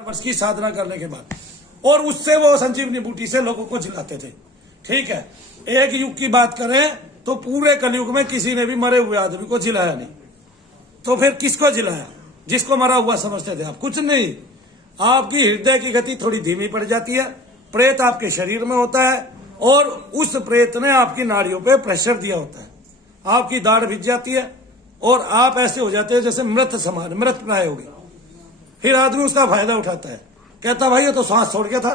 वर्ष की साधना करने के बाद, और उससे वो संजीवनी बूटी से लोगों को जिलाते थे। ठीक है, एक युग की बात करें तो पूरे कलयुग में किसी ने भी मरे हुए आदमी को जिलाया नहीं। तो फिर किसको जिलाया? जिसको मरा हुआ समझते थे आप? कुछ नहीं। आपकी हृदय की गति थोड़ी धीमी पड़ जाती है, प्रेत आपके शरीर में होता है और उस प्रेत ने आपकी नाड़ियों पे प्रेशर दिया होता है, आपकी दाढ़ भिज जाती है और आप ऐसे हो जाते हैं जैसे मृत समान, मृत प्राय हो गए। फिर आदमी उसका फायदा उठाता है, कहता भाई ये तो श्वास छोड़ गया था।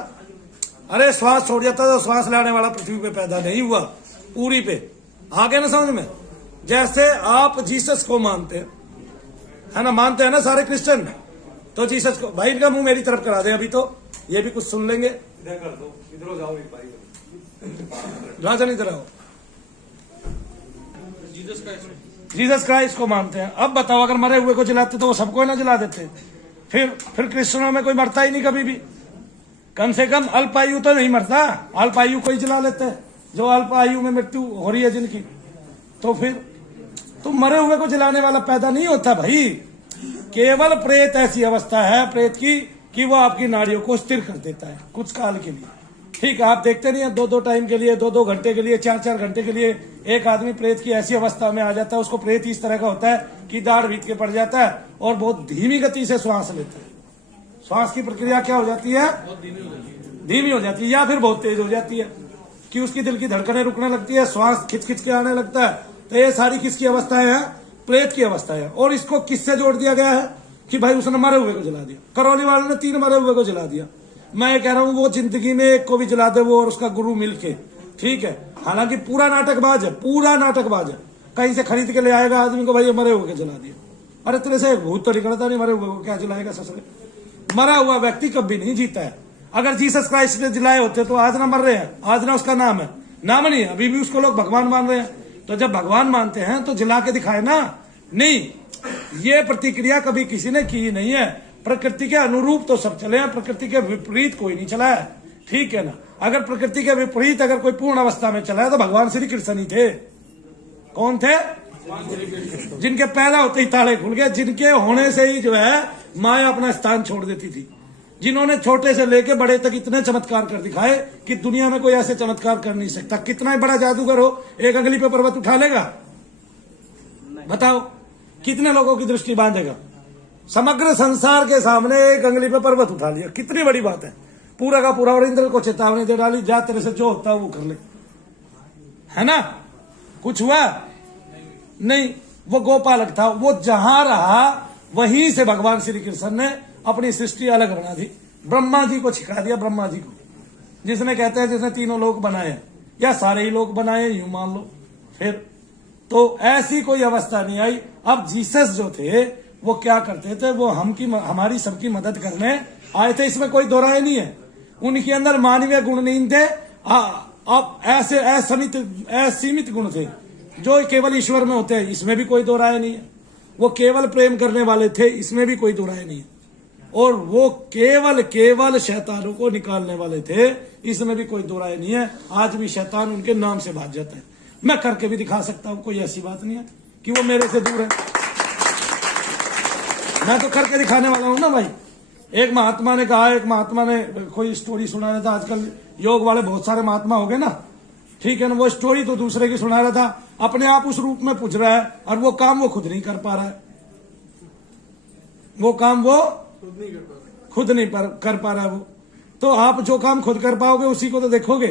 अरे श्वास छोड़ जाता तो श्वास लेने वाला पृथ्वी पे पैदा नहीं हुआ, पूरी पे। आगे ना समझ में? जैसे आप जीसस को मानते हैं, है ना, मानते हैं ना सारे क्रिश्चियन, तो जीसस को, भाई इनका मुंह मेरी तरफ करा दे, अभी तो ये भी कुछ सुन लेंगे। कर दो, इधर जाओ एक भाई। राजा इधर आओ। जीसस क्राइस्ट को मानते हैं। अब बताओ, अगर मरे हुए को जलाते तो वो सबको ना जला देते? फिर क्रिश्चियनों में कोई मरता ही नहीं कभी भी। कम से कम अल्पायु तो नहीं मरता, अल्पायु को ही जला लेते हैं, जो अल्पायु में मृत्यु हो रही है जिनकी। तो फिर तो मरे हुए को जलाने वाला पैदा नहीं होता भाई। केवल प्रेत ऐसी अवस्था है प्रेत की कि वो आपकी नाड़ियों को स्थिर कर देता है कुछ काल के लिए। ठीक है, आप देखते नहीं है, 2-2 टाइम के लिए, 2-2 घंटे के लिए, 4-4 घंटे के लिए एक आदमी प्रेत की ऐसी अवस्था में आ जाता है। उसको प्रेत इस तरह का होता है कि दाढ़ भीत के पड़ जाता है और बहुत धीमी गति से श्वास लेता है। श्वास की प्रक्रिया क्या हो जाती है? धीमी हो जाती है, या फिर बहुत तेज हो जाती है कि उसकी दिल की धड़कनें रुकने लगती है, श्वास खिंच खिंच के आने लगता है। तो ये सारी किसकी अवस्था है? प्रेत की अवस्था है। और इसको किससे जोड़ दिया गया है कि भाई उसने मरे हुए को जला दिया। करौली वाले ने 3 मरे हुए को जला दिया। मैं ये कह रहा हूं वो जिंदगी में एक को भी जला दे, वो और उसका गुरु मिलके। ठीक है, हालांकि पूरा नाटकबाज है, पूरा नाटकबाज है। कहीं से खरीद के ले आएगा आदमी को, भाई ये मरे हुए को जला दिया। अरे तेरे से एक भूत तो निकलता नहीं, मरे हुए को क्या जलाएगा ससुरे? मरा हुआ व्यक्ति कभी नहीं जीता है। अगर जीसस क्राइस्ट ने जिलाए होते तो आज ना मर रहे हैं, आज ना उसका नाम है, नाम नहीं है, अभी भी उसको लोग भगवान मान रहे हैं। तो जब भगवान मानते हैं तो जिला के दिखाए ना। नहीं, ये प्रतिक्रिया कभी किसी ने की नहीं है। प्रकृति के अनुरूप तो सब चले हैं, प्रकृति के विपरीत कोई नहीं चला है। ठीक है ना? अगर प्रकृति के विपरीत अगर कोई पूर्ण अवस्था में चला है तो भगवान श्री कृष्ण ही थे। कौन थे? जिनके पैदा होते ही ताले खुल गए, जिनके होने से ही जो है माया अपना स्थान छोड़ देती थी, जिन्होंने छोटे से लेके बड़े तक इतने चमत्कार कर दिखाए कि दुनिया में कोई ऐसे चमत्कार कर नहीं सकता। कितना ही बड़ा जादूगर हो, एक अंगली पे पर्वत उठा लेगा? बताओ, कितने लोगों की दृष्टि बांधेगा? समग्र संसार के सामने एक अंगली पे पर्वत उठा लिया, कितनी बड़ी बात है। पूरा का पूरा, और इंद्र को चेतावनी दे डाली, जा तेरे से जो होता है वो कर ले, है ना? कुछ हुआ नहीं। वो गोपालक था, वो जहां रहा वहीं से भगवान श्री कृष्ण ने अपनी सृष्टि अलग बना दी। ब्रह्मा जी को छिका दिया, ब्रह्मा जी को, जिसने कहते हैं जिसने 3 लोक बनाए या सारे ही लोक बनाए, यूं मान लो। फिर तो ऐसी कोई अवस्था नहीं आई। अब जीसस जो थे वो क्या करते थे? वो हमारी सबकी मदद करने आए थे, इसमें कोई दो राय नहीं है। उनके अंदर मानवीय गुण नहीं थे, अब ऐसे असीमित गुण थे जो केवल ईश्वर में होते हैं, इसमें भी कोई दो राय नहीं है। वो केवल प्रेम करने वाले थे, इसमें भी कोई दो राय नहीं है। और वो केवल शैतानों को निकालने वाले थे, इसमें भी कोई दो राय नहीं है। आज भी शैतान उनके नाम से भाग जाता है। मैं करके भी दिखा सकता हूं, कोई ऐसी बात नहीं है कि वो मेरे से दूर है। मैं तो करके दिखाने वाला हूं ना भाई। एक महात्मा ने कहा, एक महात्मा ने कोई स्टोरी सुना रहा था। आजकल योग वाले बहुत सारे महात्मा हो गए ना, ठीक है ना? वो स्टोरी तो दूसरे की सुना रहा था, अपने आप उस रूप में पूछ रहा है और वो काम वो खुद नहीं कर पा रहा है। वो काम वो खुद नहीं कर पा रहा है वो। तो आप जो काम खुद कर पाओगे उसी को तो देखोगे,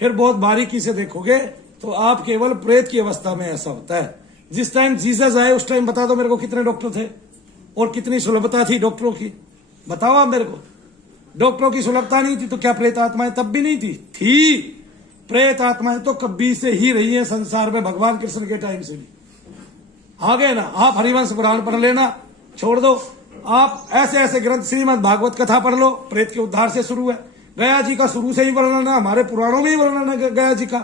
फिर बहुत बारीकी से देखोगे। तो आप केवल प्रेत की अवस्था में ऐसा होता है। जिस टाइम जीसस आए उस टाइम बता दो मेरे को कितने डॉक्टर थे और कितनी सुलभता थी डॉक्टरों की? बताओ आप मेरे को। डॉक्टरों की सुलभता नहीं थी तो क्या प्रेत आत्माएं तब भी नहीं थी? प्रेत आत्माएं तो कभी से ही रही है संसार में, भगवान कृष्ण के टाइम से भी। आगे ना आप हरिवंश पुराण पढ़ लेना, छोड़ दो। आप ऐसे ऐसे ग्रंथ, श्रीमद् भागवत कथा पढ़ लो, प्रेत के उद्धार से शुरू है। गया जी का शुरू से ही वर्णन है, हमारे पुराणों में ही वर्णन है गया जी का,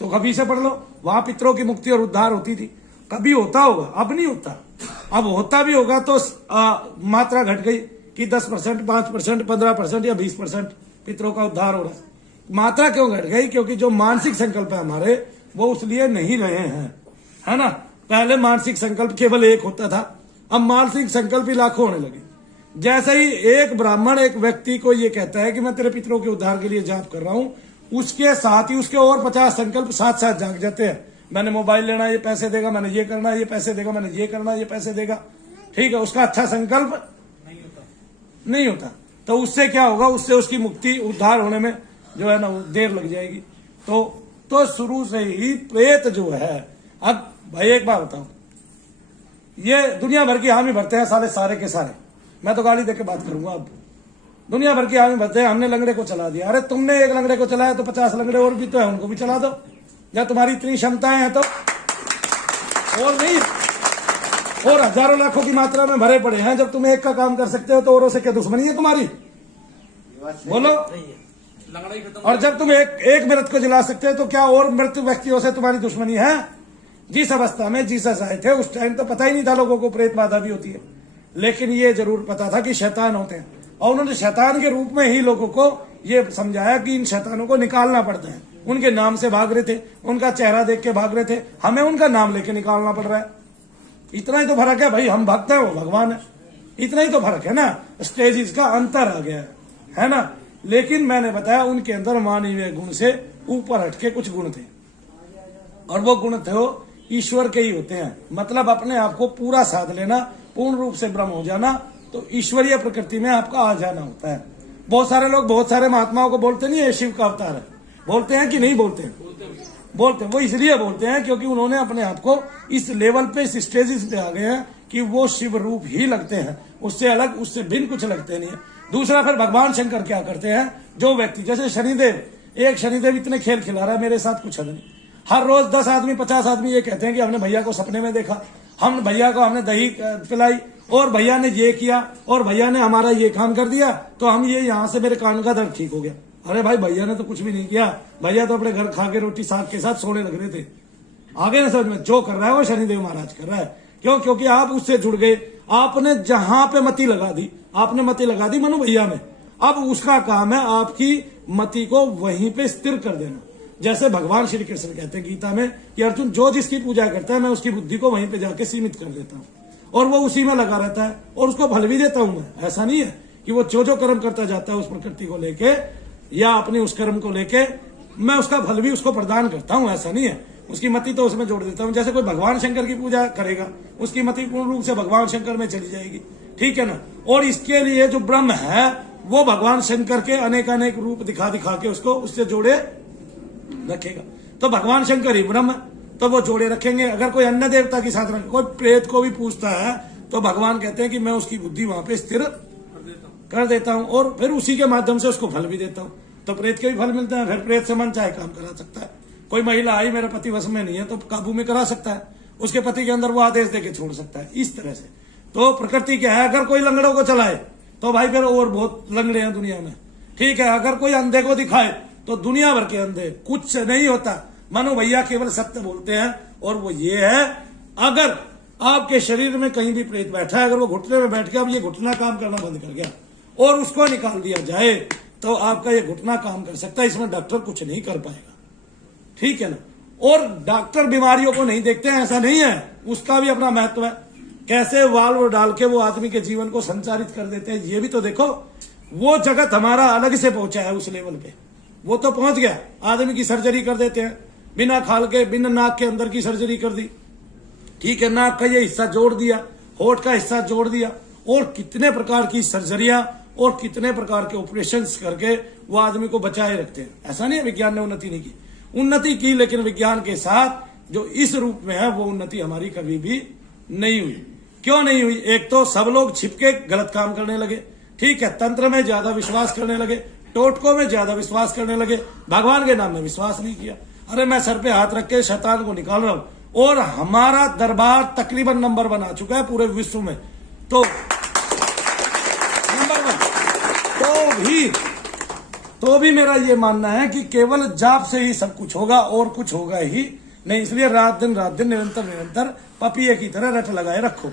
तो कभी से पढ़ लो। वहां पितरों की मुक्ति और उद्धार होती थी। कभी होता होगा, अब नहीं होता। अब होता भी होगा तो मात्रा घट गई कि 10%, 5%, 15% या 20% पितरों का उद्धार हो रहा है। मात्रा क्यों घट गई? क्योंकि जो मानसिक संकल्प है हमारे, वो उस लिए नहीं रहे हैं, है ना? पहले मानसिक संकल्प केवल एक होता था, अब मानसिक संकल्प ही लाखों होने लगे। जैसे ही एक ब्राह्मण एक व्यक्ति को ये कहता है कि मैं तेरे पितरों के उद्धार के लिए जाप कर रहा हूं, उसके साथ ही उसके और 50 संकल्प साथ साथ जाग जाते हैं। मैंने मोबाइल लेना, ये पैसे देगा, मैंने ये करना, ये पैसे देगा, मैंने ये करना, ये पैसे देगा। ठीक है, उसका अच्छा संकल्प नहीं होता। तो उससे क्या होगा, उससे उसकी मुक्ति उद्धार होने में जो है ना देर लग जाएगी। तो शुरू से ही प्रेत जो है, अब भाई एक बात बताओ, ये दुनिया भर की हामी भरते हैं सारे के सारे। मैं तो गाली देके बात करूंगा। अब दुनिया भर की हामी भरते हैं, हमने लंगड़े को चला दिया। अरे तुमने एक लंगड़े को चलाया तो 50 लंगड़े और भी तो है, उनको भी चला दो। या तुम्हारी इतनी क्षमताएं हैं तो और नहीं, और हजारों लाखों की मात्रा में भरे पड़े हैं। जब तुम एक का काम कर सकते हो तो औरों से क्या दुश्मनी है तुम्हारी? बोलो। और जब तुम एक मृत को जला सकते हो तो क्या और मृत व्यक्तियों से तुम्हारी दुश्मनी है? जिस अवस्था में जीसस आए थे उस टाइम तो पता ही नहीं था लोगों को प्रेत बाधा भी होती है, लेकिन ये जरूर पता था कि शैतान होते हैं। और उन्होंने शैतान के रूप में ही लोगों को ये समझाया कि इन शैतानों को निकालना पड़ता है। उनके नाम से भाग रहे थे, उनका चेहरा देख के भाग रहे थे, हमें उनका नाम लेके निकालना पड़ रहा है। इतना ही तो फर्क है भाई, हम भक्त हैं, वो भगवान है। इतना ही तो फर्क है ना, स्टेजेस का अंतर आ गया है ना। लेकिन मैंने बताया उनके अंदर मानवीय गुण से ऊपर हटके कुछ गुण थे, और वो गुण थे वो ईश्वर के ही होते हैं। मतलब अपने आप को पूरा साध लेना, पूर्ण रूप से ब्रह्म हो जाना, तो ईश्वरीय प्रकृति में आपका आ जाना होता है। बहुत सारे लोग बहुत सारे महात्माओं को बोलते नहीं है शिव का अवतार है, बोलते हैं कि नहीं बोलते हैं? बोलते हैं। वो इसलिए बोलते हैं क्योंकि उन्होंने अपने आप को इस लेवल पे, इस स्टेजेस पे आ गए हैं कि वो शिव रूप ही लगते हैं, उससे अलग, उससे भिन्न कुछ लगते नहीं है। दूसरा, फिर भगवान शंकर क्या करते हैं, जो व्यक्ति जैसे शनिदेव, एक शनिदेव इतने खेल खिला रहा है मेरे साथ कुछ नहीं। हर रोज 10 आदमी 50 आदमी ये कहते हैं कि हमने भैया को सपने में देखा, हम भैया को हमने दही पिलाई, और भैया ने ये किया, और भैया ने हमारा ये काम कर दिया, तो हम ये यहाँ से मेरे कान का दर्द ठीक हो गया। अरे भाई, भैया ने तो कुछ भी नहीं किया, भैया तो अपने घर खा के रोटी साग के साथ सोने लग रहे थे। आगे ना समझ में, जो कर रहा है वो शनिदेव महाराज कर रहा है। क्यों? क्योंकि आप उससे जुड़ गए, आपने जहां पे मति लगा दी, आपने मति लगा दी मनु भैया में। अब उसका काम है आपकी मति को वहीं पे स्थिर कर देना। जैसे भगवान श्री कृष्ण कहते हैं गीता में कि अर्जुन, जो जिसकी पूजा करता है मैं उसकी बुद्धि को वहीं पे जाके सीमित कर देता हूँ, और वो उसी में लगा रहता है, और उसको फल भी देता हूं मैं। ऐसा नहीं है कि वो जो कर्म करता जाता है उस प्रकृति को लेके या अपने उस कर्म को लेके मैं उसका फल भी उसको प्रदान करता हूं, ऐसा नहीं है। उसकी मति तो उसमें जोड़ देता हूं। जैसे कोई भगवान शंकर की पूजा करेगा, उसकी मति पूर्ण रूप से भगवान शंकर में चली जाएगी, ठीक है ना। और इसके लिए जो ब्रह्म है वो भगवान शंकर के अनेकानेक रूप दिखा दिखा के उसको उससे जोड़े रखेगा। तो भगवान शंकर ही ब्रह्म है, तो वो जोड़े रखेंगे। अगर कोई अन्य देवता की साथ रखे, कोई प्रेत को भी पूछता है तो भगवान कहते हैं कि मैं उसकी बुद्धि वहां पे स्थिर कर देता हूं, और फिर उसी के माध्यम से उसको फल भी देता हूं। तो प्रेत के भी फल मिलते हैं। फिर प्रेत से मन चाहे काम करा सकता है। कोई महिला आई, मेरे पति वश में नहीं है, तो काबू में करा सकता है, उसके पति के अंदर वो आदेश देके छोड़ सकता है। इस तरह से तो प्रकृति क्या है, अगर कोई लंगड़ों को चलाए तो भाई फिर और बहुत लंगड़े हैं दुनिया में, ठीक है। अगर कोई अंधे को दिखाए तो दुनिया भर के अंधे, कुछ नहीं होता। मनु भैया केवल सत्य बोलते हैं, और वो ये है, अगर आपके शरीर में कहीं भी प्रेत बैठा है, अगर वो घुटने में बैठ गया, अब ये घुटना काम करना बंद कर गया और उसको निकाल दिया जाए तो आपका ये घुटना काम कर सकता है। इसमें डॉक्टर कुछ नहीं कर पाएगा, ठीक है ना। और डॉक्टर बीमारियों को नहीं देखते हैं, ऐसा नहीं है, उसका भी अपना महत्व है। कैसे वाल्व डाल के वो आदमी के जीवन को संचारित कर देते हैं, ये भी तो देखो। वो जगत हमारा अलग से पहुंचा है उस लेवल पे, वो तो पहुंच गया। आदमी की सर्जरी कर देते हैं, बिना खाल के, बिना नाक के अंदर की सर्जरी कर दी, ठीक है। नाक का ये हिस्सा जोड़ दिया, होठ का हिस्सा जोड़ दिया, और कितने प्रकार की सर्जरियां और कितने प्रकार के ऑपरेशंस करके वो आदमी को बचाए रखते हैं। ऐसा नहीं है विज्ञान ने उन्नति नहीं की, उन्नति की, लेकिन विज्ञान के साथ जो इस रूप में है वो उन्नति हमारी कभी भी नहीं हुई। क्यों नहीं हुई? एक तो सब लोग छिपके गलत काम करने लगे, ठीक है। तंत्र में ज्यादा विश्वास करने लगे, टोटकों में ज्यादा विश्वास करने लगे, भगवान के नाम में विश्वास नहीं किया। अरे मैं सर पे हाथ रख के शैतान को निकाल रहा हूं, और हमारा दरबार तकरीबन नंबर 1 आ चुका है पूरे विश्व में, तो नंबर 1। तो भी मेरा ये मानना है कि केवल जाप से ही सब कुछ होगा, और कुछ होगा ही नहीं। इसलिए रात दिन निरंतर पपिए की तरह रट लगाए रखो,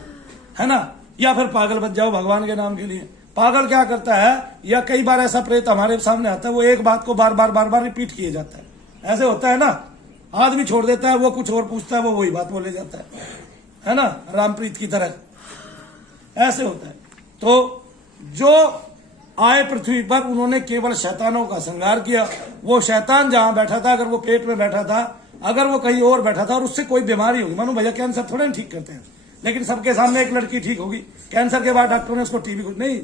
है ना। या फिर पागल बन जाओ भगवान के नाम के लिए। पागल क्या करता है, या कई बार ऐसा प्रेत हमारे सामने आता है, वो एक बात को बार बार रिपीट किए जाता है। ऐसे होता है ना, आदमी छोड़ देता है, वो कुछ और पूछता है, वो वही बात बोले जाता है ना, रामप्रीत की तरह ऐसे होता है। तो जो आए पृथ्वी पर उन्होंने केवल शैतानों का संहार किया। वो शैतान जहां बैठा था, अगर वो पेट में बैठा था, अगर वो कहीं और बैठा था और उससे कोई बीमारी होगी, मानो भैया कैंसर थोड़े ना ठीक करते हैं, लेकिन सबके सामने एक लड़की ठीक होगी, कैंसर के बाद डॉक्टर ने उसको टीबी को नहीं,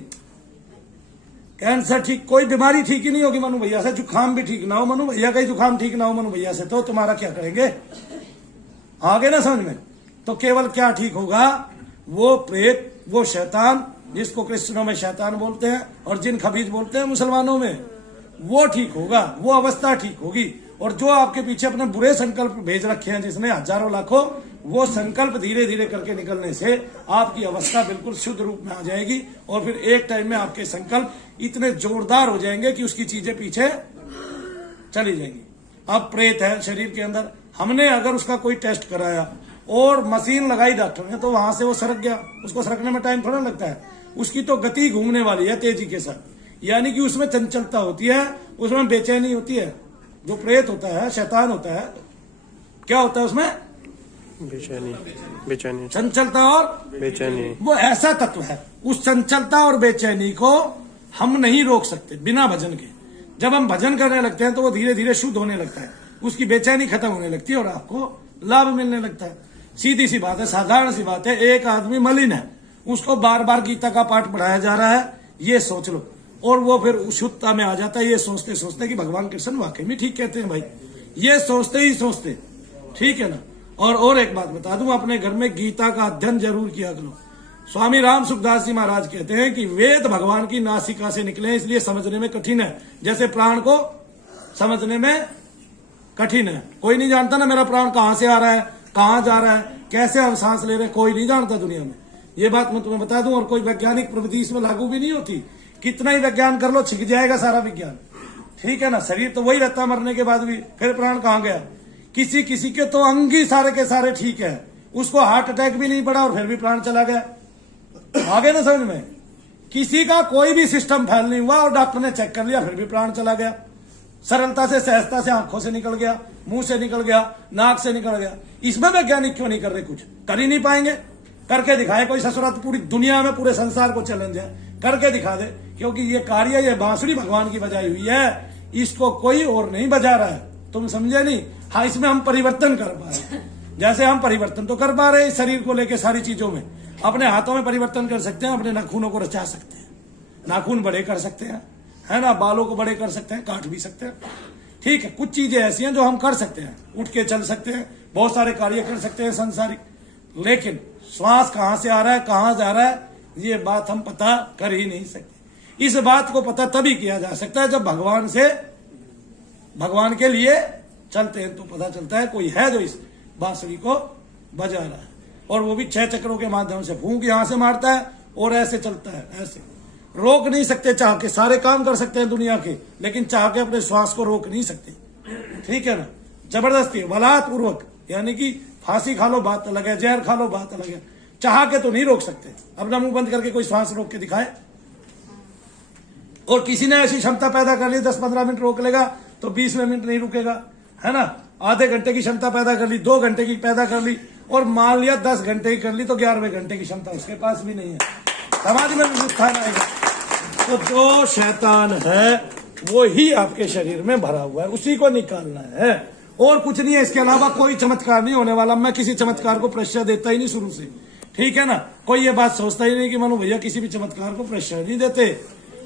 कैंसर ठीक, कोई बीमारी ठीक ही नहीं होगी मनु भैया से। जुकाम भी ठीक ना हो मनु भैया का ही जुकाम ठीक ना हो मनु भैया से, तो तुम्हारा क्या करेंगे? आगे ना समझ में। तो केवल क्या ठीक होगा? वो प्रेत, वो शैतान, जिसको क्रिश्चियनों में शैतान बोलते हैं और जिन खबीज बोलते हैं मुसलमानों में, वो ठीक होगा, वो अवस्था ठीक होगी। और जो आपके पीछे अपने बुरे संकल्प भेज रखे हैं जिसने हजारों लाखों, वो संकल्प धीरे धीरे करके निकलने से आपकी अवस्था बिल्कुल शुद्ध रूप में आ जाएगी। और फिर एक टाइम में आपके संकल्प इतने जोरदार हो जाएंगे कि उसकी चीजें पीछे चली जाएंगी। अब प्रेत है शरीर के अंदर, हमने अगर उसका कोई टेस्ट कराया और मशीन लगाई डॉक्टर ने, तो वहां से वो सरक गया, उसको सरकने में टाइम थोड़ा लगता है, उसकी तो गति घूमने वाली है तेजी के साथ, यानी कि उसमें चंचलता होती है, उसमें बेचैनी होती है। जो प्रेत होता है, शैतान होता है, क्या होता है उसमें? बेचैनी, चंचलता और बेचैनी। वो ऐसा तत्व है, उस चंचलता और बेचैनी को हम नहीं रोक सकते बिना भजन के। जब हम भजन करने लगते हैं तो वो धीरे धीरे शुद्ध होने लगता है, उसकी बेचैनी खत्म होने लगती है और आपको लाभ मिलने लगता है। सीधी सी बात है, साधारण सी बात है। एक आदमी मलिन है, उसको बार बार गीता का पाठ पढ़ाया जा रहा है, ये सोच लो, और वो फिर शुद्धता में आ जाता है, ये सोचते सोचते कि भगवान कृष्ण वाकई में ठीक कहते हैं भाई, ये सोचते ही सोचते, ठीक है ना। और एक बात बता दूं, अपने घर में गीता का अध्ययन जरूर किया करो। स्वामी राम सुखदास जी महाराज कहते हैं कि वेद भगवान की नासिका से निकले, इसलिए समझने में कठिन है, जैसे प्राण को समझने में कठिन है। कोई नहीं जानता ना मेरा प्राण कहां से आ रहा है, कहां जा रहा है, कैसे हम सांस ले रहे हैं, कोई नहीं जानता दुनिया में। ये बात मैं तुम्हें बता दूं, और कोई वैज्ञानिक प्रविधि इसमें लागू भी नहीं होती। कितना ही विज्ञान कर लो, छिक जाएगा सारा विज्ञान, ठीक है ना। शरीर तो वही रहता मरने के बाद भी, फिर प्राण कहां गया? किसी किसी के तो अंग ही सारे के सारे ठीक है, उसको हार्ट अटैक भी नहीं पड़ा और फिर भी प्राण चला गया। आगे ना समझ में। किसी का कोई भी सिस्टम फेल नहीं हुआ और डॉक्टर ने चेक कर लिया, फिर भी प्राण चला गया। सरलता से, सहजता से आंखों से निकल गया, मुंह से निकल गया, नाक से निकल गया। इसमें वैज्ञानिक क्यों नहीं कर रहे? कुछ कर ही नहीं पाएंगे। करके दिखाए कोई ससुरात, पूरी दुनिया में पूरे संसार को चैलेंज है, करके दिखा दे। क्योंकि ये कार्य, ये बांसुरी भगवान की बजाई हुई है, इसको कोई और नहीं बजा रहा है। तुम समझे नहीं? हाँ, इसमें हम परिवर्तन कर पा रहे हैं। जैसे हम परिवर्तन तो कर पा रहे हैं इस शरीर को लेकर, सारी चीजों में अपने हाथों में परिवर्तन कर सकते हैं, अपने नाखूनों को रचा सकते हैं, नाखून बड़े कर सकते हैं, है ना, बालों को बड़े कर सकते हैं, काट भी सकते हैं, ठीक है। कुछ चीजें ऐसी हैं जो हम कर सकते हैं, उठ के चल सकते हैं, बहुत सारे कार्य कर सकते हैं संसारिक। लेकिन श्वास कहां से आ रहा है, कहां जा रहा है, ये बात हम पता कर ही नहीं सकते। इस बात को पता तभी किया जा सकता है जब भगवान से, भगवान के लिए चलते हैं, तो पता चलता है कोई है जो इस बांसुरी को बजा रहा है। और वो भी 6 चक्रों के माध्यम से फूंक यहां से मारता है और ऐसे चलता है, ऐसे। रोक नहीं सकते, चाह के सारे काम कर सकते हैं दुनिया के, लेकिन चाह के अपने श्वास को रोक नहीं सकते, ठीक है ना। जबरदस्ती, बलात्पूर्वक, यानी कि फांसी खा लो बात अलग है, जहर खा लो बात अलग है, चाह के तो नहीं रोक सकते। अपना मुंह बंद करके कोई श्वास रोक के दिखाए। और किसी ने ऐसी क्षमता पैदा कर ली, 10-15 मिनट रोक लेगा तो 20वें मिनट नहीं रुकेगा, है ना। आधे घंटे की क्षमता पैदा कर ली, 2 घंटे की पैदा कर ली, और मान लिया 10 घंटे की कर ली, तो 11वें घंटे की क्षमता उसके पास भी नहीं है। समाधि में भी उत्थान आएगा। तो जो शैतान है वो ही आपके शरीर में भरा हुआ है, उसी को निकालना है, और कुछ नहीं है। इसके अलावा कोई चमत्कार नहीं होने वाला। मैं किसी चमत्कार को प्रेशर देता ही नहीं शुरू से, ठीक है ना। कोई ये बात सोचता ही नहीं कि मनु भैया किसी भी चमत्कार को प्रेशर नहीं देते।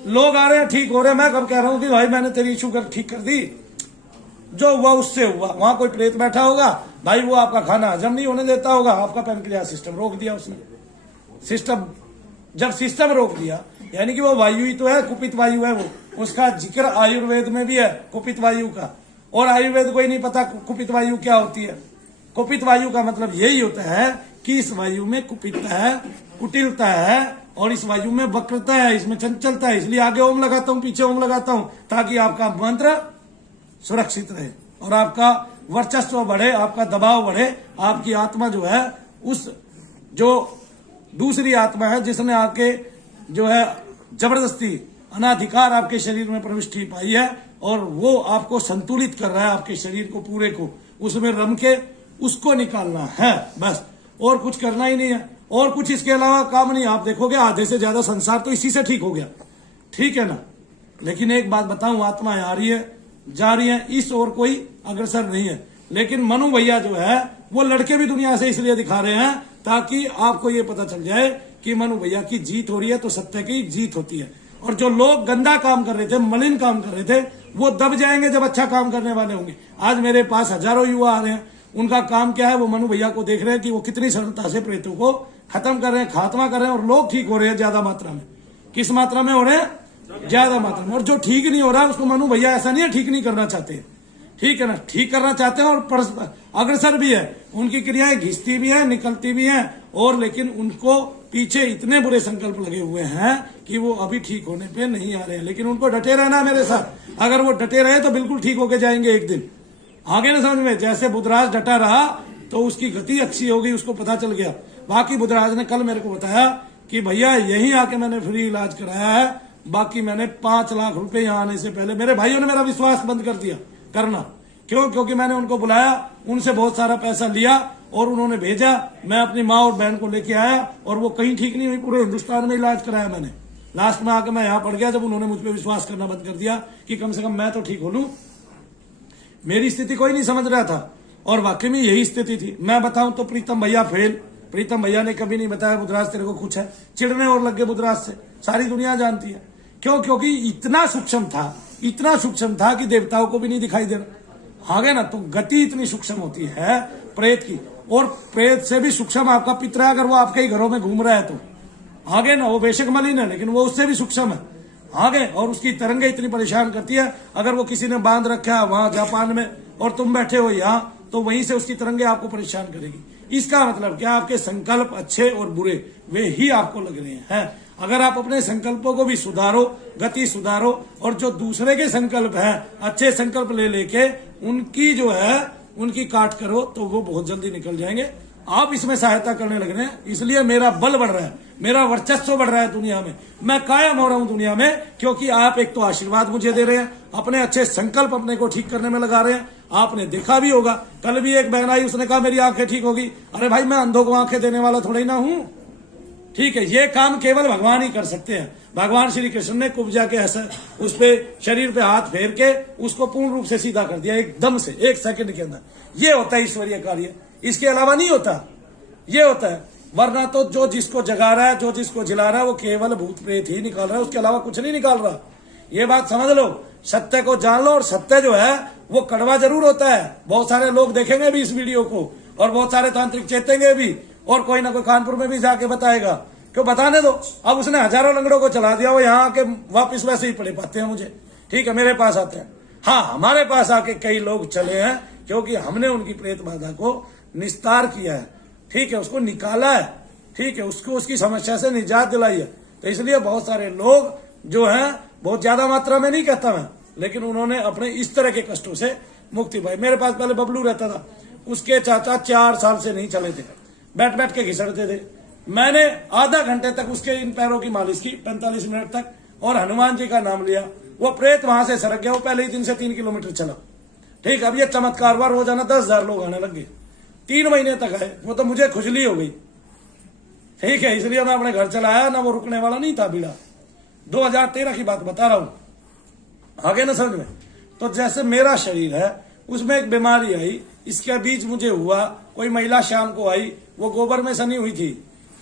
लोग आ रहे हैं, ठीक हो रहे हैं, मैं कब कह रहा हूं कि भाई मैंने तेरी शुगर ठीक कर दी, जो हुआ उससे हुआ। वहां कोई प्रेत बैठा होगा भाई, वो आपका खाना हजम नहीं होने देता होगा, आपका पैनक्रियास सिस्टम रोक दिया उसने। सिस्टम, जब सिस्टम रोक दिया, यानी कि वो वायु ही तो है, कुपित वायु है वो। उसका जिक्र आयुर्वेद में भी है, कुपित वायु का। और आयुर्वेद को ही नहीं पता कुपित वायु क्या होती है। कुपित वायु का मतलब यही होता है कि इस वायु में कुपितता है, कुटिलता है, और इस वायु में वक्रता है, इसमें चंचलता है। इसलिए आगे ओम लगाता हूं, पीछे ओम लगाता हूं, ताकि आपका मंत्र सुरक्षित रहे और आपका वर्चस्व बढ़े, आपका दबाव बढ़े। आपकी आत्मा जो है, उस जो दूसरी आत्मा है जिसने आके जो है जबरदस्ती अनाधिकार आपके शरीर में प्रविष्टि पाई है, और वो आपको संतुलित कर रहा है, आपके शरीर को पूरे को, उसमें रम के उसको निकालना है बस, और कुछ करना ही नहीं है। और कुछ इसके अलावा काम नहीं। आप देखोगे आधे से ज्यादा संसार तो इसी से ठीक हो गया, ठीक है ना। लेकिन एक बात बताऊं, आत्माएं आ रही है जा रही है, इस और कोई अग्रसर नहीं है। लेकिन मनु भैया जो है वो लड़के भी दुनिया से इसलिए दिखा रहे हैं ताकि आपको ये पता चल जाए कि मनु भैया की जीत हो रही है तो सत्य की जीत होती है। और जो लोग गंदा काम कर रहे थे, मलिन काम कर रहे थे, वो दब जाएंगे जब अच्छा काम करने वाले होंगे। आज मेरे पास हजारों युवा आ रहे हैं, उनका काम क्या है, वो मनु भैया को देख रहे हैं कि वो कितनी सरलता से प्रेतों को खत्म कर रहे हैं, खात्मा कर रहे हैं, और लोग ठीक हो रहे हैं ज्यादा मात्रा में। किस मात्रा में हो रहे हैं? ज्यादा मात्रा में। और जो ठीक नहीं हो रहा है उसको मनु भैया ऐसा नहीं है ठीक नहीं करना चाहते, ठीक है ना, ठीक करना चाहते हैं और अग्रसर भी है। उनकी क्रियाएं घिसती भी है, निकलती भी है, और लेकिन उनको पीछे इतने बुरे संकल्प लगे हुए हैं कि वो अभी ठीक होने पे नहीं आ रहे हैं। लेकिन उनको डटे रहना मेरे साथ, अगर वो डटे रहे तो बिल्कुल ठीक होके जाएंगे एक दिन। आगे ना समझ में, जैसे बुधराज डटा रहा तो उसकी गति अच्छी हो गई, उसको पता चल गया। बाकी बुधराज ने कल मेरे को बताया कि भैया यहीं आके मैंने फ्री इलाज कराया है, बाकी मैंने 5 लाख रुपए यहाँ आने से पहले, मेरे भाइयों ने मेरा विश्वास बंद कर दिया करना। क्यों? क्योंकि मैंने उनको बुलाया, उनसे बहुत सारा पैसा लिया और उन्होंने भेजा, मैं अपनी माँ और बहन को लेके आया और वो कहीं ठीक नहीं हुई, पूरे हिंदुस्तान में इलाज कराया मैंने। लास्ट में आके मैं यहाँ पड़ गया जब उन्होंने मुझ पर विश्वास करना बंद कर दिया कि कम से कम मैं तो ठीक हो लूं। मेरी स्थिति कोई नहीं समझ रहा था और वाकई में यही स्थिति थी। मैं बताऊं तो प्रीतम भैया फेल। प्रीतम भैया ने कभी नहीं बताया बुधराज तेरे को कुछ है, चिढ़ने और लग गए बुधराज से, सारी दुनिया जानती है। क्यों? क्योंकि इतना सूक्ष्म था, इतना सूक्ष्म था कि देवताओं को भी नहीं दिखाई दे रहा। आगे ना, तो गति इतनी सूक्ष्म होती है प्रेत की, और प्रेत से भी सूक्ष्म आपका पितर है, अगर वो आपके ही घरों में घूम रहा है तो आगे ना, वो बेशक मलिन है लेकिन वो उससे भी सूक्ष्म है आगे। और उसकी तरंगे इतनी परेशान करती है, अगर वो किसी ने बांध रखा है वहां जापान में और तुम बैठे हो यहाँ, तो वहीं से उसकी तरंगे आपको परेशान करेगी। इसका मतलब क्या? आपके संकल्प अच्छे और बुरे वे ही आपको लग रहे हैं। अगर आप अपने संकल्पों को भी सुधारो, गति सुधारो, और जो दूसरे के संकल्प हैं अच्छे संकल्प ले लेके उनकी जो है उनकी काट करो, तो वो बहुत जल्दी निकल जाएंगे। आप इसमें सहायता करने लग रहे हैं, इसलिए मेरा बल बढ़ रहा है, मेरा वर्चस्व बढ़ रहा है दुनिया में, मैं कायम हो रहा हूं दुनिया में, क्योंकि आप एक तो आशीर्वाद मुझे दे रहे हैं, अपने अच्छे संकल्प अपने को ठीक करने में लगा रहे हैं। आपने देखा भी होगा, कल भी एक बहन आई, उसने कहा मेरी आंखें ठीक होगी। अरे भाई, मैं अंधों को आंखें देने वाला थोड़ा ही ना हूं, ठीक है। ये काम केवल भगवान ही कर सकते हैं। भगवान श्री कृष्ण ने कुब्जा के उस पे शरीर पे हाथ फेर के उसको पूर्ण रूप से सीधा कर दिया, एकदम से 1 सेकंड के अंदर। ये होता है ईश्वरीय कार्य, इसके अलावा नहीं होता। ये होता है, वरना तो जो जिसको जगा रहा है, जो जिसको जिला रहा है, वो केवल भूत प्रेत ही निकाल रहा है, उसके अलावा कुछ नहीं निकाल रहा। ये बात समझ लो, सत्य को जान लो। और सत्य जो है वो कड़वा जरूर होता है, बहुत सारे लोग देखेंगे भी इस वीडियो को, और बहुत सारे तांत्रिक चेतेंगे भी, और कोई ना कोई कानपुर में भी जाके बताएगा। क्यों? बताने दो। अब उसने हजारों लंगड़ों को चला दिया, वो यहाँ आके वापिस वैसे ही पड़े पाते हैं मुझे, ठीक है, मेरे पास आते हैं। हाँ, हमारे पास आके कई लोग चले हैं क्योंकि हमने उनकी प्रेत बाधा को निस्तार किया है, ठीक है, उसको निकाला है, ठीक है, उसको उसकी समस्या से निजात दिलाई है। तो इसलिए बहुत सारे लोग जो हैं, बहुत ज्यादा मात्रा में नहीं कहता मैं, लेकिन उन्होंने अपने इस तरह के कष्टों से मुक्ति पाई। मेरे पास पहले बबलू रहता था, उसके चाचा 4 साल से नहीं चले थे, बैठ बैठ के घिसड़ते थे। मैंने आधा घंटे तक उसके इन पैरों की मालिश की, 45 मिनट तक, और हनुमान जी का नाम लिया। वो प्रेत वहां से सरक गया, वो पहले ही दिन से 3 किलोमीटर चला, ठीक। अब ये चमत्कार हुआ, रोजाना 10,000 लोग आने लग गए, 3 महीने तक आए। वो तो मुझे खुजली हो गई, ठीक है, इसलिए मैं अपने घर चला आया ना, वो रुकने वाला नहीं था बीड़ा। 2013 की बात बता रहा हूं, आगे ना समझ में। तो जैसे मेरा शरीर है, उसमें एक बीमारी आई, इसके बीच मुझे हुआ, कोई महिला शाम को आई, वो गोबर में सनी हुई थी,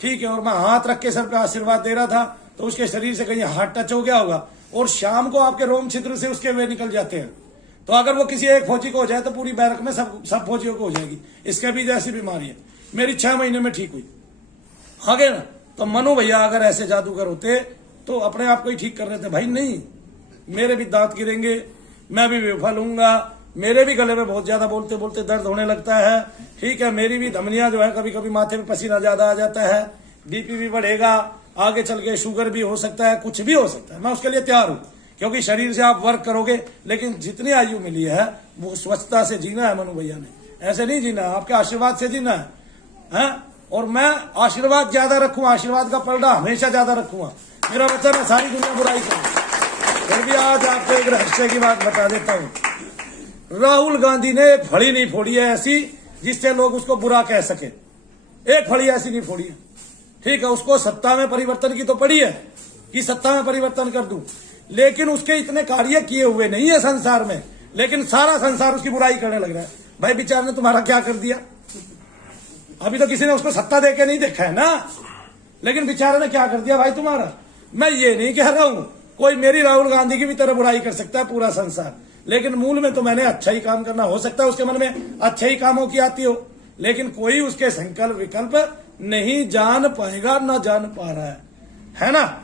ठीक है, और मैं हाथ रख के सर पे आशीर्वाद दे रहा था, तो उसके शरीर से कहीं हाथ टच हो गया होगा, और शाम को आपके रोम छिद्र से उसके वे निकल जाते हैं। तो अगर वो किसी एक फौजी को हो जाए तो पूरी बैरक में सब फौजियों को हो जाएगी। इसके भी जैसी बीमारी है, मेरी 6 महीने में ठीक हुई, आगे ना। तो मनु भैया अगर ऐसे जादूगर होते तो अपने आप को ही ठीक कर रहे थे। भाई नहीं, मेरे भी दांत गिरेंगे, मैं भी विफल हूंगा, मेरे भी गले में बहुत ज्यादा बोलते बोलते दर्द होने लगता है, ठीक है, मेरी भी धमनियां जो है, कभी कभी माथे में पसीना ज्यादा आ जाता है, बीपी भी बढ़ेगा, आगे चल के शुगर भी हो सकता है, कुछ भी हो सकता है। मैं उसके लिए तैयार हूं, क्योंकि शरीर से आप वर्क करोगे, लेकिन जितनी आयु मिली है वो स्वच्छता से जीना है। मनु भैया ने ऐसे नहीं जीना, आपके आशीर्वाद से जीना है। और मैं आशीर्वाद ज्यादा रखूंगा, आशीर्वाद का पलड़ा हमेशा ज्यादा रखूंगा। मेरा वचन है, सारी दुनिया बुराई करे। फिर भी आज आपको एक रहस्य की बात बता देता हूं। राहुल गांधी ने एक फड़ी नहीं फोड़ी है ऐसी जिससे लोग उसको बुरा कह सके, एक फड़ी ऐसी नहीं फोड़ी है। ठीक है, उसको सत्ता में परिवर्तन की तो पड़ी है कि सत्ता में परिवर्तन कर दूं, लेकिन उसके इतने कार्य किए हुए नहीं है संसार में, लेकिन सारा संसार उसकी बुराई करने लग रहा है। भाई विचार ने तुम्हारा क्या कर दिया? अभी तो किसी ने उसको सत्ता देके नहीं देखा है ना, लेकिन विचार ने क्या कर दिया भाई तुम्हारा? मैं ये नहीं कह रहा हूं कोई मेरी राहुल गांधी की भी तरह बुराई कर सकता है पूरा संसार, लेकिन मूल में तो मैंने अच्छा ही काम करना। हो सकता है उसके मन में अच्छे ही कामों की आती हो, लेकिन कोई उसके संकल्प विकल्प नहीं जान पाएगा, ना जान पा रहा है ना?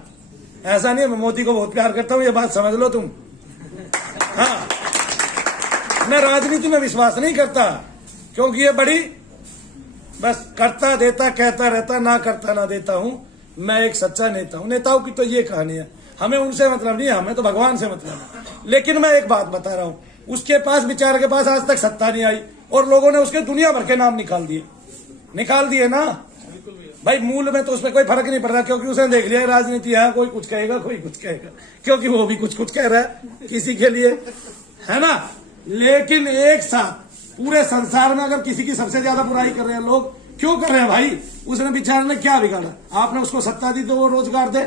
ऐसा नहीं है मैं मोदी को बहुत प्यार करता हूं, ये बात समझ लो तुम। हाँ, मैं राजनीति में विश्वास नहीं करता, क्योंकि ये बड़ी बस करता देता कहता रहता, ना करता ना देता हूं। मैं एक सच्चा नेता हूं। नेताओं की तो ये कहानी है, हमें उनसे मतलब नहीं है, हमें तो भगवान से मतलब है। लेकिन मैं एक बात बता रहा हूं, उसके पास बेचारे के पास आज तक सत्ता नहीं आई और लोगों ने उसके दुनिया भर के नाम निकाल दिए ना भाई। मूल में तो उसमें कोई फर्क नहीं पड़ रहा, क्योंकि उसने देख लिया राजनीति है, कोई कुछ कहेगा कोई कुछ कहेगा, क्योंकि वो भी कुछ कुछ कह रहा है किसी के लिए, है ना? लेकिन एक साथ पूरे संसार में अगर किसी की सबसे ज्यादा बुराई कर रहे हैं लोग, क्यों कर रहे हैं भाई? उसने बेचारे ने क्या बिगाड़ा? आपने उसको सत्ता दी तो वो रोजगार दे?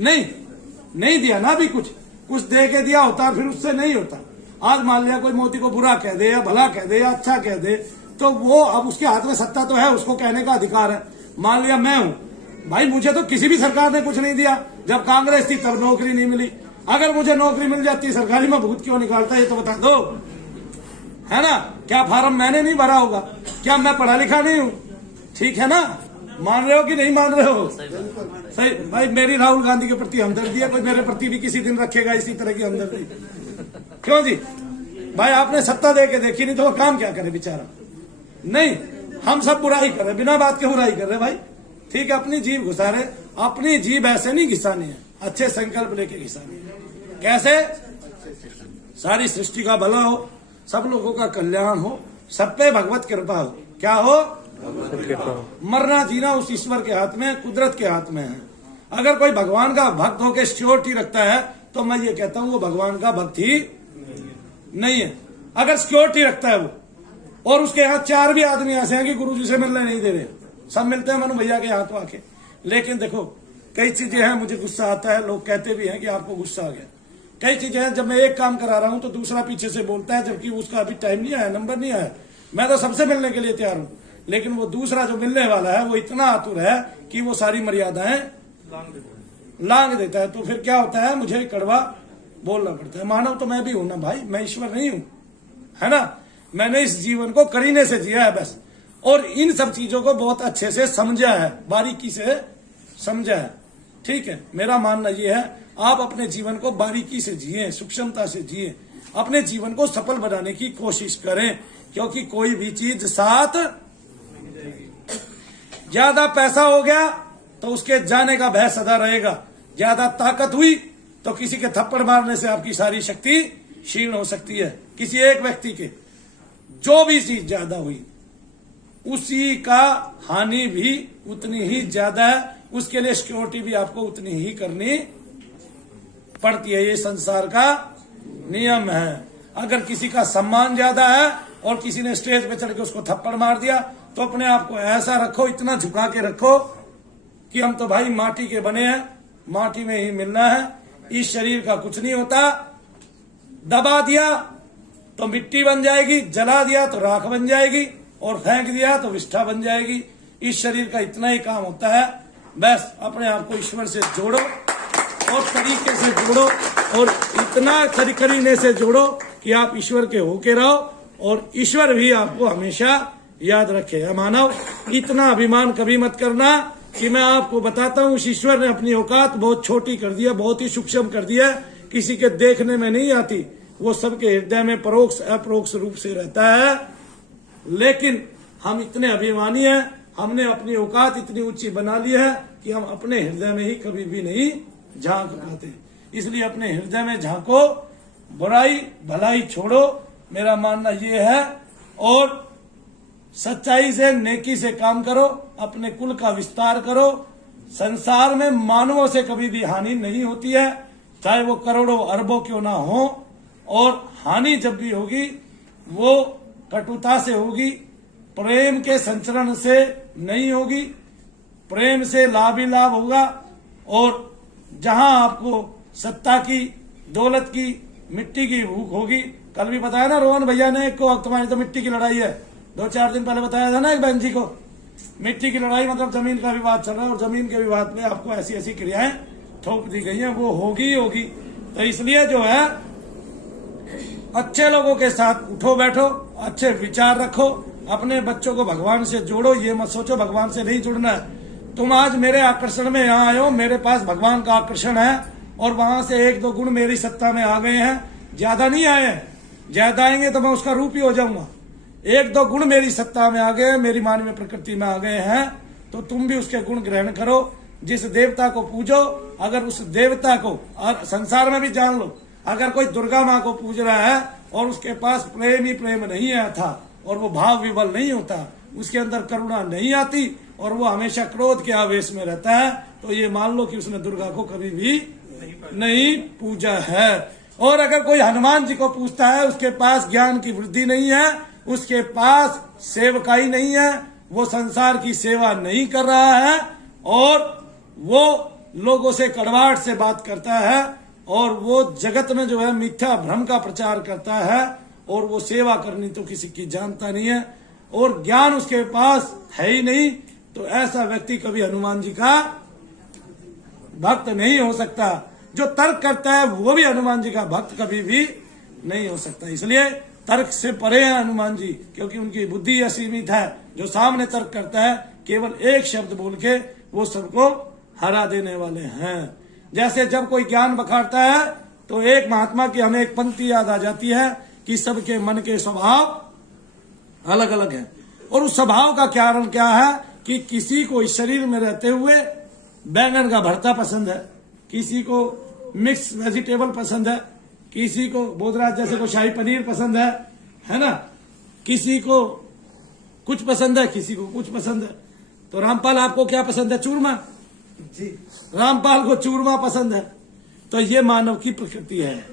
नहीं दिया ना। अभी कुछ दे के दिया होता, फिर उससे नहीं होता। आज मान लिया कोई मोदी को बुरा कह दे या भला कह दे या अच्छा कह दे, तो वो अब उसके हाथ में सत्ता तो है, उसको कहने का अधिकार है। मान लिया मैं हूं भाई, मुझे तो किसी भी सरकार ने कुछ नहीं दिया, जब कांग्रेस थी तब नौकरी नहीं मिली। अगर मुझे नौकरी मिल जाती सरकारी में भूत क्यों निकालता, ये तो बता दो, है ना? क्या फार्म मैंने नहीं भरा होगा? क्या मैं पढ़ा लिखा नहीं हूं? ठीक है ना? मान रहे हो कि नहीं मान रहे हो? सही भाई, मेरी राहुल गांधी के प्रति हमदर्दी है, कोई मेरे प्रति भी किसी दिन रखेगा इसी तरह की हमदर्दी? क्यों जी भाई? आपने सत्ता दे के देखी नहीं तो वो काम क्या करे बेचारा? नहीं, हम सब बुराई कर रहे, बिना बात के बुराई कर रहे भाई। ठीक है, अपनी जीभ घुसा रहे, अपनी जीभ ऐसे नहीं घिसानी है, अच्छे संकल्प लेके घिसानी है। कैसे? सारी सृष्टि का भला हो, सब लोगों का कल्याण हो, सब पे भगवत कृपा हो। क्या हो? मरना जीना उस ईश्वर के हाथ में, कुदरत के हाथ में है। अगर कोई भगवान का भक्त होकर सिक्योरिटी रखता है तो मैं ये कहता हूं वो भगवान का भक्त ही नहीं है। अगर सिक्योरिटी रखता है वो, और उसके यहाँ 4 भी आदमी ऐसे हैं कि गुरु जी से मिलने नहीं दे रहे, सब मिलते हैं मनु भैया के हाथ आके। लेकिन देखो, कई चीजें हैं, मुझे गुस्सा आता है, लोग कहते भी हैं कि आपको गुस्सा आ गया। कई चीजें हैं, जब मैं एक काम करा रहा हूं तो दूसरा पीछे से बोलता है, जबकि उसका अभी टाइम नहीं आया, नंबर नहीं आया। मैं तो सबसे मिलने के लिए तैयार हूं, लेकिन वो दूसरा जो मिलने वाला है वो इतना आतुर है कि वो सारी मर्यादाएं लांग देता है। तो फिर क्या होता है, मुझे कड़वा बोलना पड़ता है। मानव तो मैं भी हूं ना भाई, मैं ईश्वर नहीं हूं, है ना? मैंने इस जीवन को करीने से जिया है बस, और इन सब चीजों को बहुत अच्छे से समझा है, बारीकी से समझा है। ठीक है, मेरा मानना यह है, आप अपने जीवन को बारीकी से जिए, सूक्ष्मता से जिए, अपने जीवन को सफल बनाने की कोशिश करें, क्योंकि कोई भी चीज साथ, ज्यादा पैसा हो गया तो उसके जाने का भय सदा रहेगा, ज्यादा ताकत हुई तो किसी के थप्पड़ मारने से आपकी सारी शक्ति क्षीण हो सकती है। किसी एक व्यक्ति के जो भी चीज ज्यादा हुई उसी का हानि भी उतनी ही ज्यादा है, उसके लिए सिक्योरिटी भी आपको उतनी ही करनी पड़ती है। ये संसार का नियम है। अगर किसी का सम्मान ज्यादा है और किसी ने स्टेज पे चढ़ के उसको थप्पड़ मार दिया, तो अपने आप को ऐसा रखो, इतना झुका के रखो कि हम तो भाई माटी के बने हैं, माटी में ही मिलना है, इस शरीर का कुछ नहीं होता। दबा दिया तो मिट्टी बन जाएगी, जला दिया तो राख बन जाएगी, और फेंक दिया तो विष्ठा बन जाएगी। इस शरीर का इतना ही काम होता है। बस अपने आप को ईश्वर से जोड़ो और तरीके से जोड़ो, और इतना करीने से जोड़ो कि आप ईश्वर के होके रहो, और ईश्वर भी आपको हमेशा याद रखे। मानव, इतना अभिमान कभी मत करना कि मैं आपको बताता हूं, उस ईश्वर ने अपनी औकात बहुत छोटी कर दिया, बहुत ही सूक्ष्म कर दिया, किसी के देखने में नहीं आती, वो सबके हृदय में परोक्ष अपरोक्ष रूप से रहता है। लेकिन हम इतने अभिमानी हैं, हमने अपनी औकात इतनी ऊंची बना ली है कि हम अपने हृदय में ही कभी भी नहीं झांक पाते। इसलिए अपने हृदय में झांको, बुराई भलाई छोड़ो, मेरा मानना ये है, और सच्चाई से नेकी से काम करो, अपने कुल का विस्तार करो। संसार में मानवों से कभी भी हानि नहीं होती है, चाहे वो करोड़ों अरबों क्यों ना हो, और हानि जब भी होगी वो कटुता से होगी, प्रेम के संचरण से नहीं होगी। प्रेम से लाभ ही लाभ होगा। और जहां आपको सत्ता की, दौलत की, मिट्टी की भूख होगी, कल भी बताया ना रोहन भैया ने को, तुम्हारी तो मिट्टी की लड़ाई है, 2-4 दिन पहले बताया था ना एक बहन जी को। मिट्टी की लड़ाई मतलब जमीन का विवाद चल रहा है, और जमीन के विवाद में आपको ऐसी ऐसी क्रियाएं थोप दी गई हैं, वो होगी ही होगी। तो इसलिए जो है अच्छे लोगों के साथ उठो बैठो, अच्छे विचार रखो, अपने बच्चों को भगवान से जोड़ो। ये मत सोचो भगवान से नहीं जुड़ना है। तुम आज मेरे आकर्षण में यहाँ आए हो, मेरे पास भगवान का आकर्षण है, और वहां से 1-2 गुण मेरी सत्ता में आ गए हैं, ज्यादा नहीं आए हैं। ज्यादा आएंगे तो मैं उसका रूप ही हो जाऊंगा। 1-2 गुण मेरी सत्ता में आ गए, मेरी मानवीय प्रकृति में आ गए हैं, तो तुम भी उसके गुण ग्रहण करो। जिस देवता को पूजो, अगर उस देवता को, और संसार में भी जान लो, अगर कोई दुर्गा माँ को पूज रहा है और उसके पास प्रेम ही प्रेम नहीं है था, और वो भाव विवल नहीं होता, उसके अंदर करुणा नहीं आती, और वो हमेशा क्रोध के आवेश में रहता है, तो ये मान लो कि उसने दुर्गा को कभी भी नहीं पूजा है। और अगर कोई हनुमान जी को पूछता है, उसके पास ज्ञान की वृद्धि नहीं है, उसके पास सेवकाई नहीं है, वो संसार की सेवा नहीं कर रहा है, और वो लोगों से कड़वाहट से बात करता है, और वो जगत में जो है मिथ्या भ्रम का प्रचार करता है, और वो सेवा करनी तो किसी की जानता नहीं है, और ज्ञान उसके पास है ही नहीं, तो ऐसा व्यक्ति कभी हनुमान जी का भक्त नहीं हो सकता। जो तर्क करता है वो भी हनुमान जी का भक्त कभी भी नहीं हो सकता। इसलिए तर्क से परे हैं हनुमान जी, क्योंकि उनकी बुद्धि असीमित है। जो सामने तर्क करता है, केवल एक शब्द बोल के वो सबको हरा देने वाले हैं। जैसे जब कोई ज्ञान बखाड़ता है, तो एक महात्मा की हमें एक पंक्ति याद आ जाती है कि सबके मन के स्वभाव अलग अलग हैं, और उस स्वभाव का कारण क्या है कि किसी को इस शरीर में रहते हुए बैंगन का भरता पसंद है, किसी को मिक्स वेजिटेबल पसंद है, किसी को बोधराज जैसे को शाही पनीर पसंद है ना, किसी को कुछ पसंद है, किसी को कुछ पसंद है। तो रामपाल आपको क्या पसंद है? चूरमा जी। रामपाल को चूरमा पसंद है। तो ये मानव की प्रकृति है,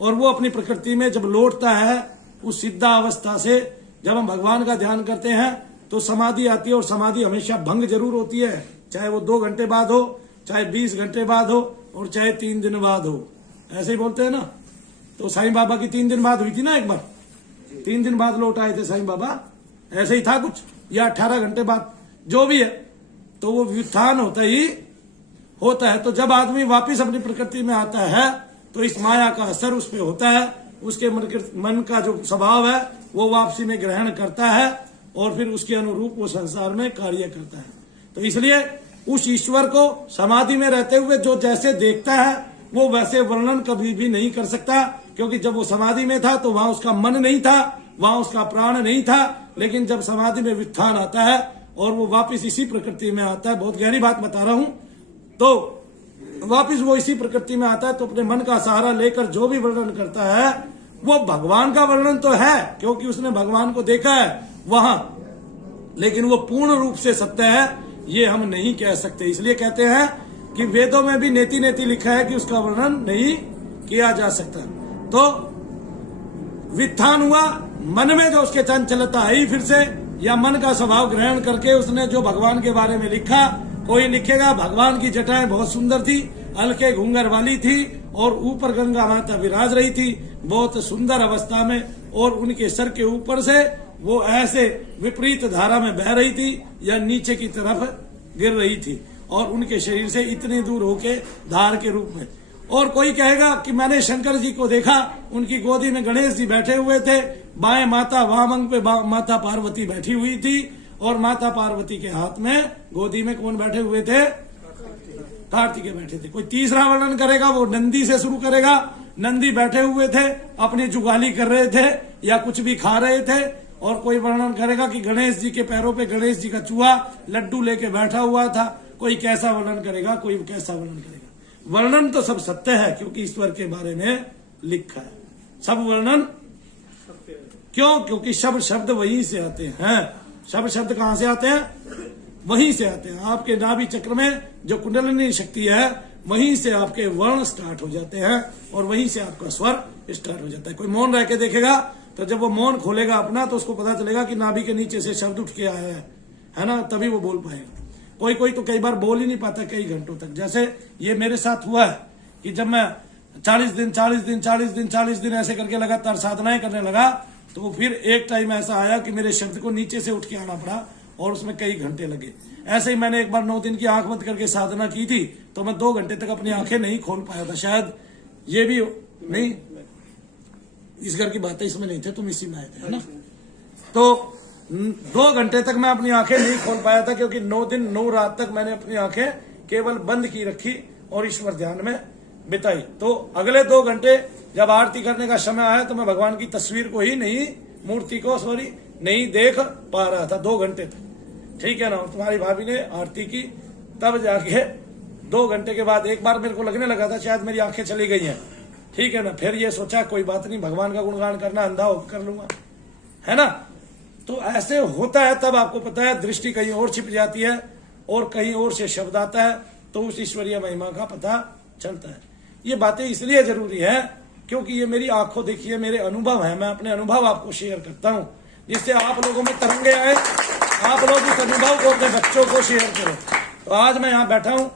और वो अपनी प्रकृति में जब लौटता है उस सिद्धा अवस्था से, जब हम भगवान का ध्यान करते हैं तो समाधि आती है, और समाधि हमेशा भंग जरूर होती है, चाहे वो 2 घंटे बाद हो, चाहे 20 घंटे बाद हो, और चाहे 3 दिन बाद हो। ऐसे ही बोलते हैं ना। तो साईं बाबा की 3 दिन बाद हुई थी ना एक बार, 3 दिन बाद लौट आए थे साईं बाबा, ऐसे ही था कुछ, या 18 घंटे बाद, जो भी है। तो वो व्युत्थान होता है। तो जब आदमी वापिस अपनी प्रकृति में आता है, तो इस माया का असर उस पर होता है, उसके मन का जो स्वभाव है वो वापसी में ग्रहण करता है, और फिर उसके अनुरूप वो संसार में कार्य करता है। तो इसलिए उस ईश्वर को समाधि में रहते हुए जो जैसे देखता है, वो वैसे वर्णन कभी भी नहीं कर सकता, क्योंकि जब वो समाधि में था तो वहां उसका मन नहीं था, वहां उसका प्राण नहीं था। लेकिन जब समाधि में व्युत्थान आता है और वो वापस इसी प्रकृति में आता है, बहुत गहरी बात बता रहा हूं, तो वापस वो इसी प्रकृति में आता है, तो अपने मन का सहारा लेकर जो भी वर्णन करता है वो भगवान का वर्णन तो है, क्योंकि उसने भगवान को देखा है वहां, लेकिन वो पूर्ण रूप से सत्य है ये हम नहीं कह सकते। इसलिए कहते हैं कि वेदों में भी नेति नेति लिखा है कि उसका वर्णन नहीं किया जा सकता। तो व्युत्थान हुआ, मन में जो उसके चंचलता आई फिर से, या मन का स्वभाव ग्रहण करके उसने जो भगवान के बारे में लिखा। कोई लिखेगा भगवान की जटाएं बहुत सुंदर थी, हल्के घूंघर वाली थी, और ऊपर गंगा माता विराज रही थी बहुत सुंदर अवस्था में, और उनके सर के ऊपर से वो ऐसे विपरीत धारा में बह रही थी या नीचे की तरफ गिर रही थी, और उनके शरीर से इतनी दूर होके धार के रूप में। और कोई कहेगा कि मैंने शंकर जी को देखा, उनकी गोदी में गणेश जी बैठे हुए थे, बाएं माता वामंग पे माता पार्वती बैठी हुई थी, और माता पार्वती के हाथ में गोदी में कौन बैठे हुए थे? कार्तिकेय बैठे थे। कोई तीसरा वर्णन करेगा, वो नंदी से शुरू करेगा, नंदी बैठे हुए थे, अपनी जुगाली कर रहे थे या कुछ भी खा रहे थे। और कोई वर्णन करेगा कि गणेश जी के पैरों पे गणेश जी का चूहा लड्डू लेके बैठा हुआ था। कोई कैसा वर्णन करेगा, कोई कैसा वर्णन करेगा। वर्णन तो सब सत्य है, क्योंकि ईश्वर के बारे में लिखा है। सब वर्णन क्यों? क्योंकि सब शब्द वहीं से आते हैं। सब शब्द कहां से आते हैं? वहीं से आते हैं। आपके नाभि चक्र में जो कुंडलिनी शक्ति है, वहीं से आपके वर्ण स्टार्ट हो जाते हैं, और वहीं से आपका स्वर स्टार्ट हो जाता है। कोई मौन रह के देखेगा, तो जब वो मौन खोलेगा अपना, तो उसको पता चलेगा कि नाभि के नीचे से शब्द उठ के आया है ना, तभी वो बोल पाएगा। कोई कोई तो कई बार बोल ही नहीं पाता कई घंटों तक। जैसे ये मेरे साथ हुआ है कि जब मैं 40 दिन ऐसे करके लगातार साधनाएं करने लगा, तो फिर एक टाइम ऐसा आया कि मेरे शब्द को नीचे से उठ के आना पड़ा और उसमें कई घंटे लगे। ऐसे ही मैंने एक बार 9 दिन की आंख बंद करके साधना की थी, तो मैं 2 घंटे तक अपनी आंखें नहीं खोल पाया था। शायद ये भी नहीं, इस घर की बातें इसमें नहीं थे, तुम इसी में आए थे, है ना। तो 2 घंटे तक मैं अपनी आंखें नहीं खोल पाया था, क्योंकि 9 दिन 9 रात तक मैंने अपनी आंखें केवल बंद की रखी और ईश्वर ध्यान में बिताई। तो अगले 2 घंटे जब आरती करने का समय आया, तो मैं भगवान की तस्वीर को ही नहीं, मूर्ति को नहीं देख पा रहा था 2 घंटे तक, ठीक है ना। और तुम्हारी भाभी ने आरती की, तब जाके 2 घंटे के बाद एक बार मेरे को लगने लगा था शायद मेरी आंखें चली गई हैं, ठीक है ना। फिर ये सोचा कोई बात नहीं, भगवान का गुणगान करना अंधा होकर कर लूंगा, है ना। तो ऐसे होता है, तब आपको पता है दृष्टि कहीं और छिप जाती है और कहीं और से शब्द आता है, तो उस ईश्वरीय महिमा का पता चलता है। ये बातें इसलिए जरूरी है क्योंकि ये मेरी आंखों देखी है, मेरे अनुभव है, मैं अपने अनुभव आपको शेयर करता हूं, जिससे आप लोगों में तरंगे आए, आप लोग इस अनुभव को अपने बच्चों को शेयर करो। तो आज मैं यहाँ बैठा हूं,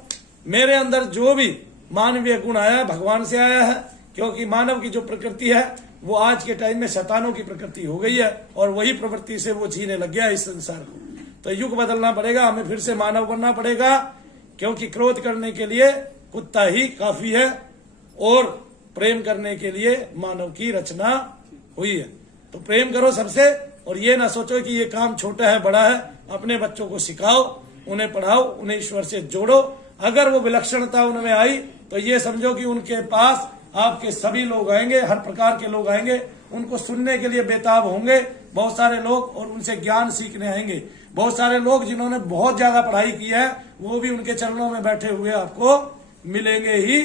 मेरे अंदर जो भी मानवीय गुण आया है भगवान से आया है, क्योंकि मानव की जो प्रकृति है वो आज के टाइम में शैतानों की प्रकृति हो गई है, और वही प्रवृत्ति से वो जीने लग गया इस संसार को। तो युग बदलना पड़ेगा, हमें फिर से मानव बनना पड़ेगा, क्योंकि क्रोध करने के लिए कुत्ता ही काफी है और प्रेम करने के लिए मानव की रचना हुई है। तो प्रेम करो सबसे, और ये ना सोचो कि ये काम छोटा है बड़ा है। अपने बच्चों को सिखाओ, उन्हें पढ़ाओ, उन्हें ईश्वर से जोड़ो। अगर वो विलक्षणता उनमें आई तो ये समझो कि उनके पास आपके सभी लोग आएंगे, हर प्रकार के लोग आएंगे, उनको सुनने के लिए बेताब होंगे बहुत सारे लोग, और उनसे ज्ञान सीखने आएंगे बहुत सारे लोग। जिन्होंने बहुत ज्यादा पढ़ाई की है वो भी उनके चरणों में बैठे हुए आपको मिलेंगे ही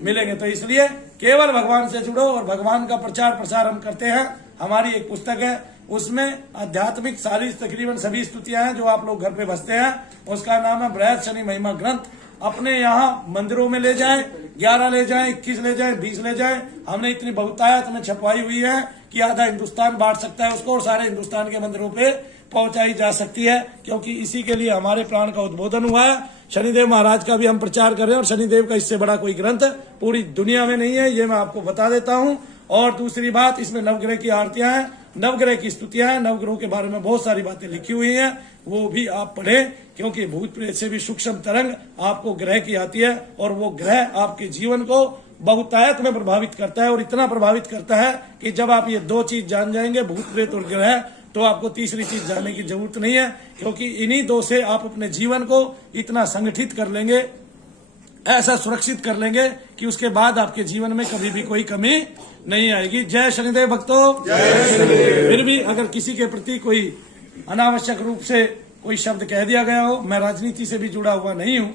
मिलेंगे। तो इसलिए केवल भगवान से जुड़ो, और भगवान का प्रचार प्रसार हम करते हैं। हमारी एक पुस्तक है, उसमें आध्यात्मिक सारी तकरीबन सभी स्तुतियां हैं जो आप लोग घर पे बसते हैं। उसका नाम है बृहद शनि महिमा ग्रंथ। अपने यहाँ मंदिरों में ले जाएं, 11 ले जाएं, 21 ले जाएं, 20 ले जाएं। हमने इतनी बहुतायत में छपवाई हुई है कि आधा हिंदुस्तान बांट सकता है उसको, और सारे हिंदुस्तान के मंदिरों पे पहुंचाई जा सकती है, क्योंकि इसी के लिए हमारे प्राण का उद्बोधन हुआ है। शनिदेव महाराज का भी हम प्रचार कर रहे हैं, और शनिदेव का इससे बड़ा कोई ग्रंथ पूरी दुनिया में नहीं है, ये मैं आपको बता देता हूं। और दूसरी बात, इसमें नवग्रह की आरतियां हैं, नवग्रह की स्तुतियां हैं, नवग्रहों के बारे में बहुत सारी बातें लिखी हुई हैं, वो भी आप पढ़ें, क्योंकि भूत प्रेत से भी सूक्ष्म तरंग आपको ग्रह की आती है, और वो ग्रह आपके जीवन को बहुतायत में प्रभावित करता है, और इतना प्रभावित करता है कि जब आप ये 2 चीज जान जाएंगे, भूत प्रेत और ग्रह, तो आपको तीसरी चीज जानने की जरूरत नहीं है, क्योंकि इन्हीं 2 से आप अपने जीवन को इतना संगठित कर लेंगे, ऐसा सुरक्षित कर लेंगे कि उसके बाद आपके जीवन में कभी भी कोई कमी नहीं आएगी। जय शनिदेव भक्तों, जय शनिदेव। फिर भी अगर किसी के प्रति कोई अनावश्यक रूप से कोई शब्द कह दिया गया हो, मैं राजनीति से भी जुड़ा हुआ नहीं हूं,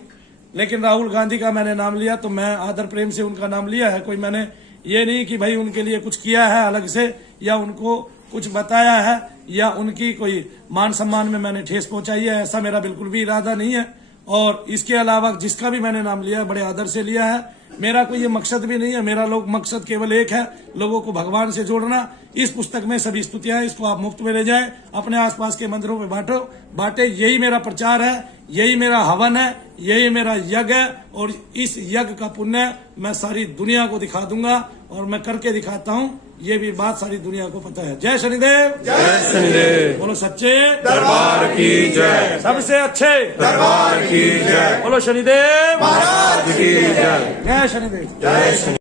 लेकिन राहुल गांधी का मैंने नाम लिया तो मैं आदर प्रेम से उनका नाम लिया है। कोई मैंने ये नहीं कि भाई उनके लिए कुछ किया है अलग से, या उनको कुछ बताया है, या उनकी कोई मान सम्मान में मैंने ठेस पहुंचाई है, ऐसा मेरा बिल्कुल भी इरादा नहीं है। और इसके अलावा जिसका भी मैंने नाम लिया है बड़े आदर से लिया है। मेरा कोई ये मकसद भी नहीं है, मेरा मकसद केवल एक है, लोगों को भगवान से जोड़ना। इस पुस्तक में सभी स्तुतियां हैं, इसको आप मुफ्त में ले जाएं, अपने आसपास के मंदिरों में बांटे। यही मेरा प्रचार है, यही मेरा हवन है, यही मेरा यज्ञ है, और इस यज्ञ का पुण्य मैं सारी दुनिया को दिखा दूंगा, और मैं करके दिखाता हूँ। ये भी बात सारी दुनिया को पता है। जय शनिदेव, जय शनिदेव। बोलो सच्चे दरबार की जय, सबसे अच्छे दरबार की जय, बोलो शनिदेव महाराज की जय, जय शनिदेव, जय शनि।